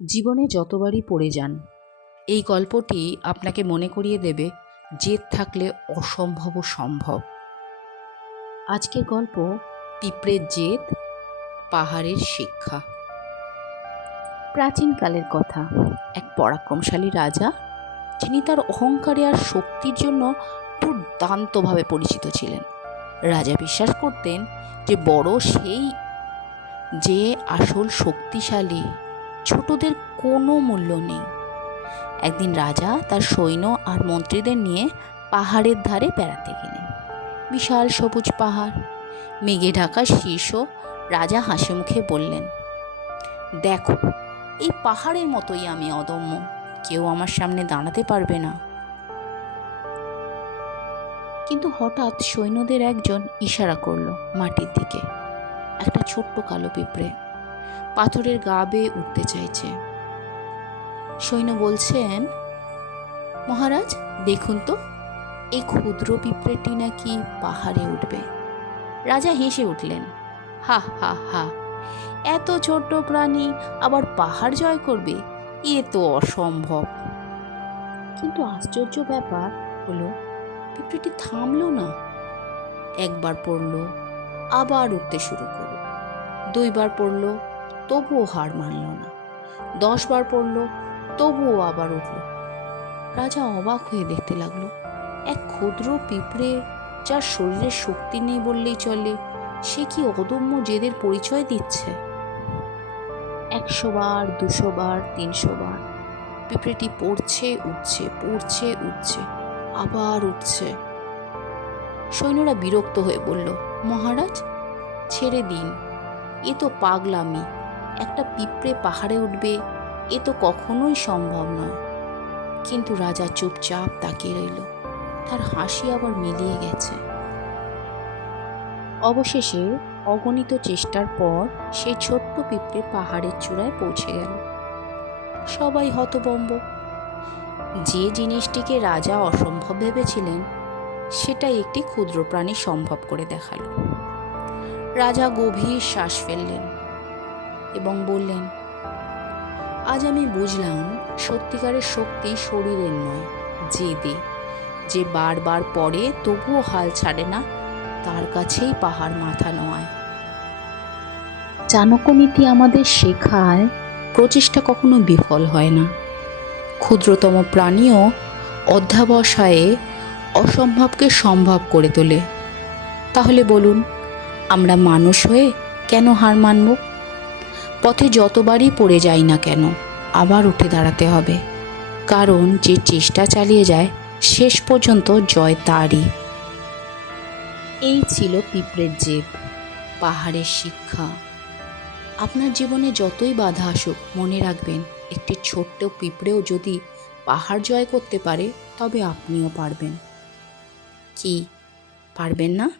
জীবনে যতবারই পড়ে যান, এই গল্পটি আপনাকে মনে করিয়ে দেবে জেদ থাকলে অসম্ভব সম্ভব। আজকের গল্প পিঁপড়ের জেদ, পাহাড়ের শিক্ষা। প্রাচীনকালের কথা, এক পরাক্রমশালী রাজা, যিনি তার অহংকারে আর শক্তির জন্য দুর্দান্তভাবে পরিচিত ছিলেন। রাজা বিশ্বাস করতেন যে বড় সেই যে আসল শক্তিশালী ছোটদের কোনো মূল্য নেই। একদিন রাজা তার সৈন্য আর মন্ত্রীদের নিয়ে পাহাড়ের ধারে বেড়াতে গেলেন। বিশাল সবুজ পাহাড়, মেঘে ঢাকা শীর্ষ রাজা হাসি মুখে বললেন, দেখো, এই পাহাড়ের মতোই আমি অদম্য, কেউ আমার সামনে দাঁড়াতে পারবে না। কিন্তু হঠাৎ সৈন্যদের একজন ইশারা করল মাটির দিকে, একটা ছোট্ট কালো পিঁপড়ে। পাথরের গা বেয়ে উঠতে চাইছে। সৈন্য বলছেন, মহারাজ, দেখুন তো এই ক্ষুদ্র পিঁপড়েটি নাকি পাহাড়ে উঠবে। রাজা হেসে উঠলেন, হা হা হা, এত ছোট্ট প্রাণী আবার পাহাড় জয় করবে, এ তো অসম্ভব। কিন্তু আশ্চর্য ব্যাপার হলো, পিঁপড়েটি থামলো না। একবার পড়ল, আবার উঠতে শুরু করল। দুইবার পড়ল তবুও হার মানল না। দশবার পড়ল, তবুও আবার উঠল। রাজা অবাক হয়ে দেখতে লাগল, এক ক্ষুদ্র পিঁপড়ে যার শরীরে শক্তি নেই বললেই চলে, সে কি অদম্য জেদের পরিচয় দিচ্ছে? একশো বার, দুশো বার, তিনশো বার, পিঁপড়েটি পড়ছে, উঠছে পড়ছে, উঠছে, আবার উঠছে। সৈন্যরা বিরক্ত হয়ে বলল, মহারাজ, ছেড়ে দিন, এ তো পাগলামি একটা পিঁপড়ে পাহাড়ে উঠবে, এ তো কখনোই সম্ভব নয়। কিন্তু রাজা চুপচাপ তাকিয়ে রইল। তার হাসি আবার মিলিয়ে গেছে। অবশেষে অগণিত চেষ্টার পর সেই ছোট্ট পিঁপড়ে পাহাড়ের চূড়ায় পৌঁছে গেল। সবাই হতবম্ব। যে জিনিসটিকে রাজা অসম্ভব ভেবেছিলেন, সেটাই একটি ক্ষুদ্র প্রাণী সম্ভব করে দেখাল। রাজা গভীর শ্বাস ফেললেন। এবং বললেন, আজ আমি বুঝলাম সত্যিকারের শক্তি শরীরের নয়, জেদে। যে বারবার পড়ে তবুও হাল ছাড়ে না, তার কাছেই পাহাড় মাথা নোয়ায় চাণক্যনীতি আমাদের শেখায়, প্রচেষ্টা কখনো বিফল হয় না। ক্ষুদ্রতম প্রাণীও অধ্যাবসায়ে অসম্ভবকে সম্ভব করে তোলে। তাহলে বলুন, আমরা মানুষ হয়ে কেন হার মানব? পথে যতবারই পড়ে যাই না কেন, আবার উঠে দাঁড়াতে হবে। কারণ যে চেষ্টা চালিয়ে যায়, শেষ পর্যন্ত জয় তারই। এই ছিল পিঁপড়ের জেদ, পাহাড়ের শিক্ষা। আপনার জীবনে যতই বাধা আসুক, মনে রাখবেন, একটি ছোট্ট পিঁপড়েও যদি পাহাড় জয় করতে পারে, তবে আপনিও পারবেন। কি, পারবেন না?